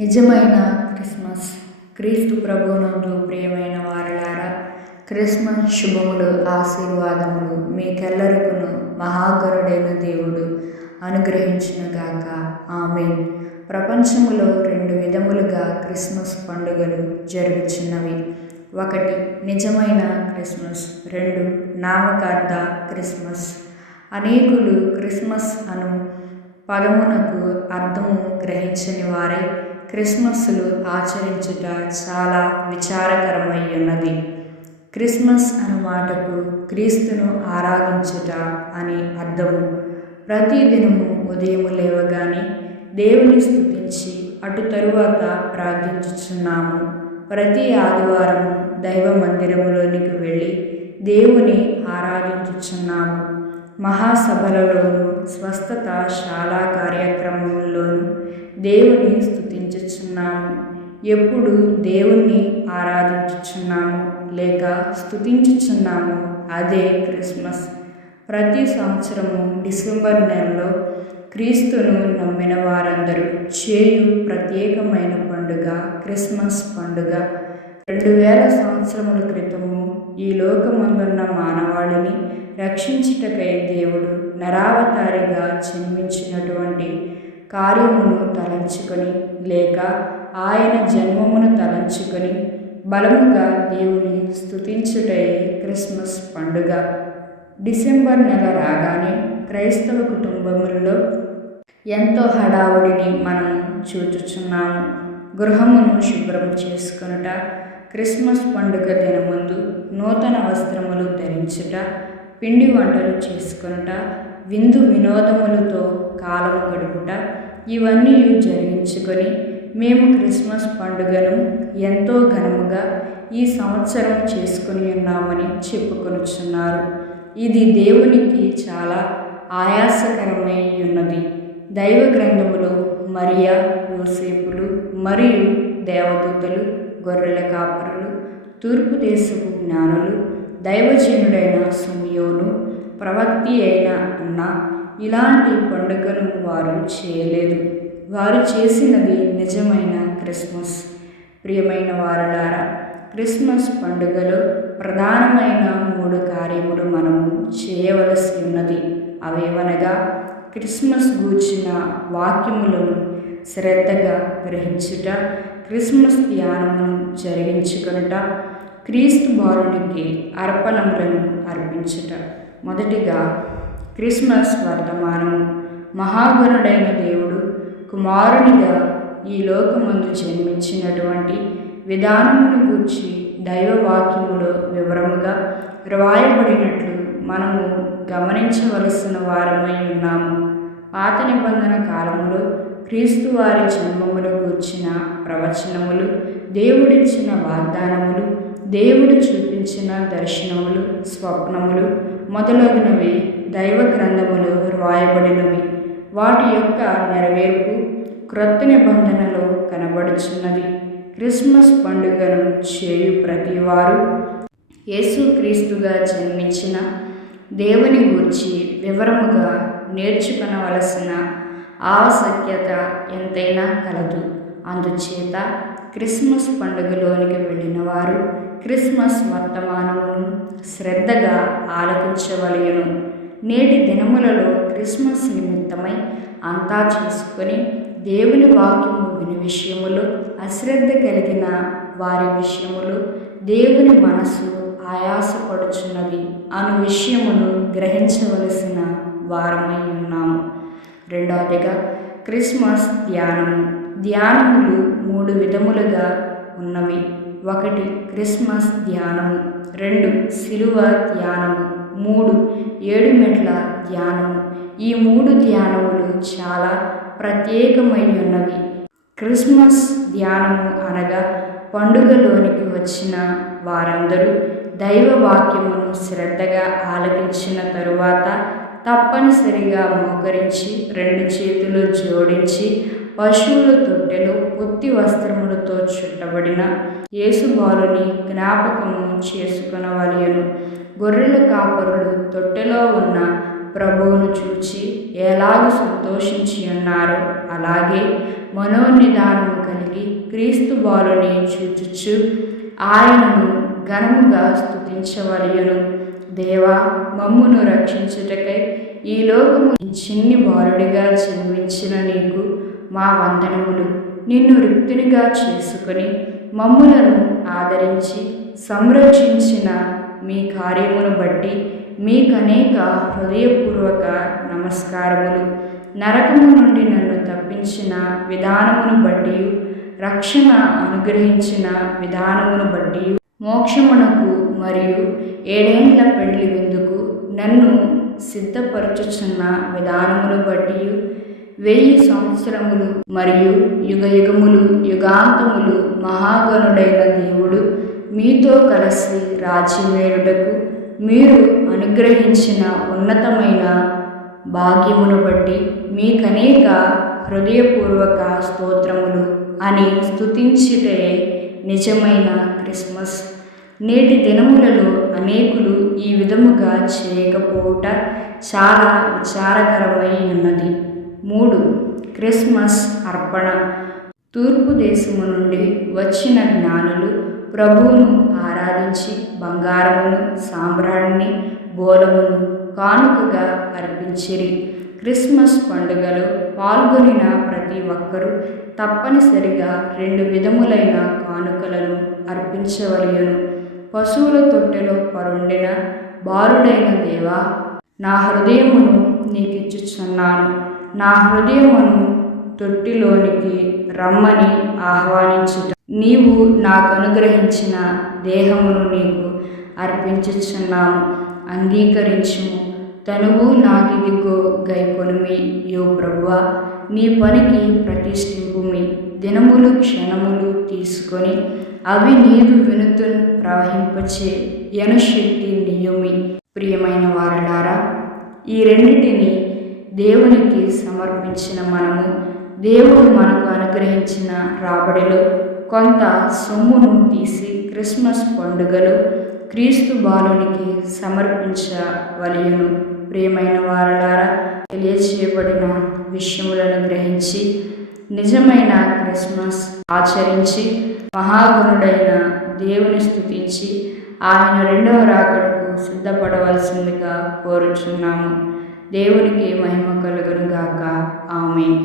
నిజమైన క్రిస్మస్. క్రీస్తు ప్రభువునందు ప్రియమైన వారలారా, క్రిస్మస్ శుభములు, ఆశీర్వాదములు మీకెల్లరికును మహాకరుడైన దేవుడు అనుగ్రహించునుగాక. ఆమేన్. ప్రపంచములో 2 విధములుగా క్రిస్మస్ పండుగలు జరుగుచున్నవి. 1 నిజమైన క్రిస్మస్, 2 నామకార్థ క్రిస్మస్. అనేకులు క్రిస్మస్ అను పదమునకు అర్థము గ్రహించని వారై క్రిస్మస్లు ఆచరించుట చాలా విచారకరమై ఉన్నది. క్రిస్మస్ అను మాటకు క్రీస్తును ఆరాధించుట అని అర్థము. ప్రతి దినము ఉదయము లేవగానే దేవుని స్తుతించి అటు తరువాత ప్రార్థించుచున్నాము. ప్రతి ఆదివారము దైవ మందిరములోనికి వెళ్ళి దేవుని ఆరాధించుచున్నాము. మహాసభలలోను స్వస్థత శాలా కార్యక్రమముల్లోనూ దేవుని స్తుతించుచున్నాము. ఎప్పుడు దేవుణ్ణి ఆరాధించుచున్నాము లేక స్తుతించుచున్నాము, అదే క్రిస్మస్. ప్రతి సంవత్సరము డిసెంబర్ నెలలో క్రీస్తును నమ్మిన వారందరూ చేయు ప్రత్యేకమైన పండుగ క్రిస్మస్ పండుగ. 2000 సంవత్సరముల క్రితము ఈ లోకమందున్న మానవాళిని రక్షించుటకై దేవుడు నరావతారిగా జన్మించినటువంటి కార్యమును తలంచుకొని లేక ఆయన జన్మమును తలంచుకొని బలముగా దేవుని స్తుతించుటే క్రిస్మస్ పండుగ. డిసెంబర్ నెల రాగానే క్రైస్తవ కుటుంబములలో ఎంతో హడావుడిని మనము చూచుచున్నాము. గృహమును శుభ్రం చేసుకొనుట, క్రిస్మస్ పండుగ దినముందు నూతన వస్త్రములు ధరించుట, పిండి వంటలు చేసుకొనుట, విందు వినోదములతో కాలము గడుపుట, ఇవన్నీ జరిగించుకొని మేము క్రిస్మస్ పండుగను ఎంతో ఘనముగా ఈ సంవత్సరం చేసుకుని ఉన్నామని చెప్పుకొనుచున్నారు. ఇది దేవునికి చాలా ఆయాసకరమై ఉన్నది. దైవ గ్రంథములో మరియా, యోసేపులు మరియు దేవదూతలు, గొర్రెల కాపరులు, తూర్పు దేశపు జ్ఞానులు, దైవజనుడైన సిమియోను, ప్రవక్తి అయిన అన్న ఇలాంటి పండుగను వారు చేయలేదు. వారు చేసినది నిజమైన క్రిస్మస్. ప్రియమైన వారలారా, క్రిస్మస్ పండుగలో ప్రధానమైన 3 కార్యములు మనము చేయవలసి ఉన్నది. అవేవనగా క్రిస్మస్ గూర్చిన వాక్యములను శ్రద్ధగా గ్రహించుట, క్రిస్మస్ ధ్యానమును జరిగించుకొనుట, క్రీస్తు బాలునికి అర్పణములను అర్పించుట. మొదటిగా క్రిస్మస్ వర్తమానము. మహాగణుడైన దేవుడు కుమారునిగా ఈ లోకమందు జన్మించినటువంటి విధానమును గూర్చి దైవవాక్యములో వివరముగా వ్రాయబడినట్లు మనము గమనించవలసిన వారమై ఉన్నాము. పాత నిబంధన కాలములో క్రీస్తు వారి జన్మమును గూర్చిన ప్రవచనములు, దేవుడిచ్చిన వాగ్దానములు, దేవుడు చూపించిన దర్శనములు, స్వప్నములు మొదలగునవి దైవ గ్రంథములో వ్రాయబడినవి. వాటి యొక్క నెరవేర్పు క్రొత్త నిబంధనలో కనబడుచున్నది. క్రిస్మస్ పండుగను చేయు ప్రతివారు యేసుక్రీస్తుగా జన్మించిన దేవుని గూర్చి వివరముగా నేర్చుకొనవలసిన ఆవశ్యకత ఎంతైనా కలదు. అందుచేత క్రిస్మస్ పండుగలోనికి వెళ్ళిన వారు క్రిస్మస్ వర్తమానమును శ్రద్ధగా ఆలకించవలెను. నేటి దినములలో క్రిస్మస్ నిమిత్తమై అంతా చేసుకొని దేవుని వాక్యము విని విషయములు, అశ్రద్ధ కలిగిన వారి విషయములు దేవుని మనసు ఆయాసపడుచున్నది అను విషయమును గ్రహించవలసిన వారమై ఉన్నాము. రెండవదిగా క్రిస్మస్ ధ్యానము. ధ్యానములు 3 విధములుగా ఉన్నవి. 1 క్రిస్మస్ ధ్యానము, 2 శిలువ ధ్యానము, 3 ఏడు మెట్ల ధ్యానము. ఈ 3 ధ్యానములు చాలా ప్రత్యేకమై ఉన్నవి. క్రిస్మస్ ధ్యానము అనగా పండుగలోనికి వచ్చిన వారందరూ దైవ వాక్యమును శ్రద్ధగా ఆలకించిన తరువాత తప్పనిసరిగా మోకరించి 2 చేతులు జోడించి పశువుల తొట్టెలో పొత్తి వస్త్రములతో చుట్టబడిన యేసుబాలుని జ్ఞాపకము చేసుకొనవలెను. గొర్రెల కాపరులు తొట్టెలో ఉన్న ప్రభువును చూచి ఎలాగ సంతోషించి ఉన్నారో అలాగే మనోనిదానము కలిగి క్రీస్తు బాలుని చూచుచు ఆయనను ఘనముగా స్తుతించవలయును. దేవా, మమ్మును రక్షించుటకై ఈ లోకము చిన్ని బాలుడిగా జన్మించిన నీకు మా వందనములు. నిన్ను రిక్తునిగా చేసుకొని మమ్ములను ఆదరించి సంరక్షించిన మీ కార్యమును బట్టి మీకనేక హృదయపూర్వక నమస్కారములు. నరకము నుండి నన్ను తప్పించిన విధానమును బట్టి, రక్షణ అనుగ్రహించిన విధానమును బట్టి, మోక్షమునకు మరియు 7 ఏండ్ల పెండ్లి విందుకు నన్ను సిద్ధపరచుచున్న విధానమును బట్టి, 1000 సంవత్సరములు మరియు యుగయుగములు యుగాంతములు మహాగణుడైన దేవుడు మీతో కలిసి రాజ్యమేలుటకు మీరు అనుగ్రహించిన ఉన్నతమైన భాగ్యమును బట్టి మీకనేక హృదయపూర్వక స్తోత్రములు అని స్తుతించుటే నిజమైన క్రిస్మస్. నేటి దినములలో అనేకులు ఈ విధముగా చేయకపోవుట చాలా విచారకరమై ఉన్నది. 3. క్రిస్మస్ అర్పణ. తూర్పు దేశము నుండి వచ్చిన జ్ఞానులు ప్రభువును ఆరాధించి బంగారమును, సాంబ్రాణిని, బోలమును కానుకగా అర్పించిరి. క్రిస్మస్ పండుగలో పాల్గొనిన ప్రతి ఒక్కరూ తప్పనిసరిగా 2 విధములైన కానుకలను అర్పించవలయును. పశువుల తొట్టెలో పరుండిన బాలుడైన దేవా, నా హృదయమును నీకిచ్చుచున్నాను. నా హృదయమును తొట్టిలోనికి రమ్మని ఆహ్వానించుట, నీవు నాకు అనుగ్రహించిన దేహమును నీకు అర్పించుచున్నాము, అంగీకరించుము. తనువు నాకిదిగో గైకొనుమి. యో ప్రభువా, నీ పనికి ప్రతిష్ఠింపుమి. దినములు క్షణములు తీసుకొని అవి నీదు వినుతున్ ప్రవహింపచే యనుశక్తి నియుమి. ప్రియమైన వారలారా, ఈ రెండిటిని దేవునికి సమర్పించిన మనము దేవుడు మనకు అనుగ్రహించిన రాబడిలో కొంత సొమ్మును తీసి క్రిస్మస్ పండుగలో క్రీస్తు బాలునికి సమర్పించవలయును. ప్రియమైన వారలారా, తెలియచేయబడిన విషయములను గ్రహించి నిజమైన క్రిస్మస్ ఆచరించి మహాగణుడైన దేవుని స్తుతించి ఆయన 2వ రాకడకు సిద్ధపడవలసిందిగా కోరుచున్నాము. దేవునికి మహిమ కలుగును గాక. ఆమేన్.